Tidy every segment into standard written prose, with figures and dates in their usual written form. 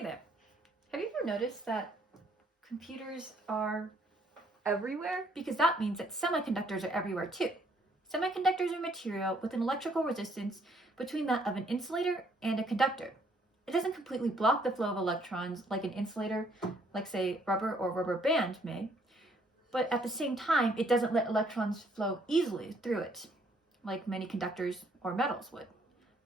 Hey there. Have you ever noticed that computers are everywhere? Because that means that semiconductors are everywhere too. Semiconductors are material with an electrical resistance between that of an insulator and a conductor. It doesn't completely block the flow of electrons like an insulator, like say rubber or rubber band may, but at the same time, it doesn't let electrons flow easily through it, like many conductors or metals would.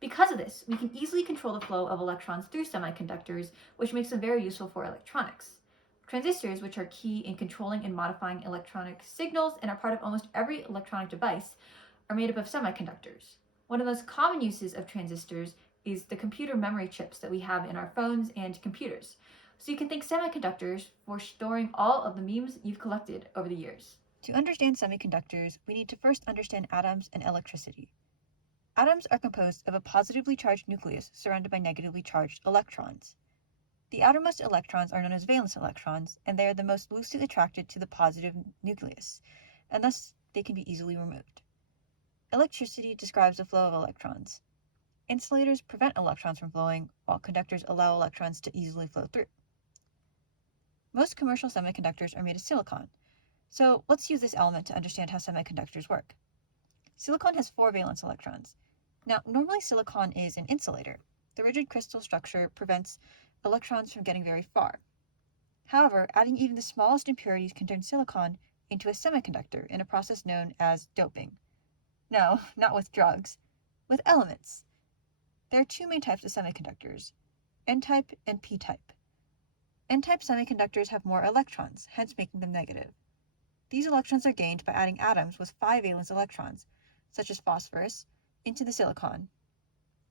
Because of this, we can easily control the flow of electrons through semiconductors, which makes them very useful for electronics. Transistors, which are key in controlling and modifying electronic signals and are part of almost every electronic device, are made up of semiconductors. One of the most common uses of transistors is the computer memory chips that we have in our phones and computers. So you can thank semiconductors for storing all of the memes you've collected over the years. To understand semiconductors, we need to first understand atoms and electricity. Atoms are composed of a positively charged nucleus surrounded by negatively charged electrons. The outermost electrons are known as valence electrons, and they are the most loosely attracted to the positive nucleus, and thus they can be easily removed. Electricity describes the flow of electrons. Insulators prevent electrons from flowing, while conductors allow electrons to easily flow through. Most commercial semiconductors are made of silicon, so let's use this element to understand how semiconductors work. Silicon has 4 valence electrons. Now, normally silicon is an insulator. The rigid crystal structure prevents electrons from getting very far. However, adding even the smallest impurities can turn silicon into a semiconductor in a process known as doping. No, not with drugs, with elements. There are 2 main types of semiconductors, N-type and P-type. N-type semiconductors have more electrons, hence making them negative. These electrons are gained by adding atoms with 5 valence electrons, such as phosphorus, into the silicon.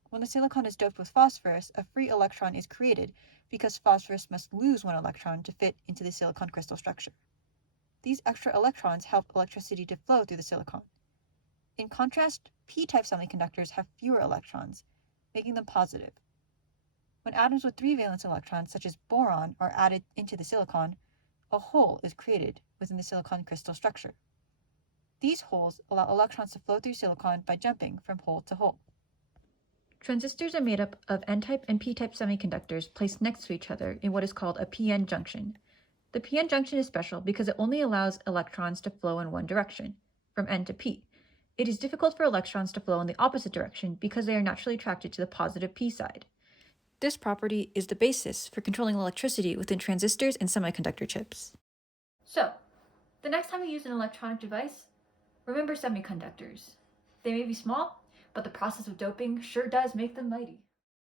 When the silicon is doped with phosphorus, a free electron is created because phosphorus must lose 1 electron to fit into the silicon crystal structure. These extra electrons help electricity to flow through the silicon. In contrast, P-type semiconductors have fewer electrons, making them positive. When atoms with 3 valence electrons, such as boron, are added into the silicon, a hole is created within the silicon crystal structure. These holes allow electrons to flow through silicon by jumping from hole to hole. Transistors are made up of N-type and P-type semiconductors placed next to each other in what is called a p-n junction. The p-n junction is special because it only allows electrons to flow in one direction, from N to P. It is difficult for electrons to flow in the opposite direction because they are naturally attracted to the positive P side. This property is the basis for controlling electricity within transistors and semiconductor chips. So, the next time you use an electronic device, remember semiconductors. They may be small, but the process of doping sure does make them mighty.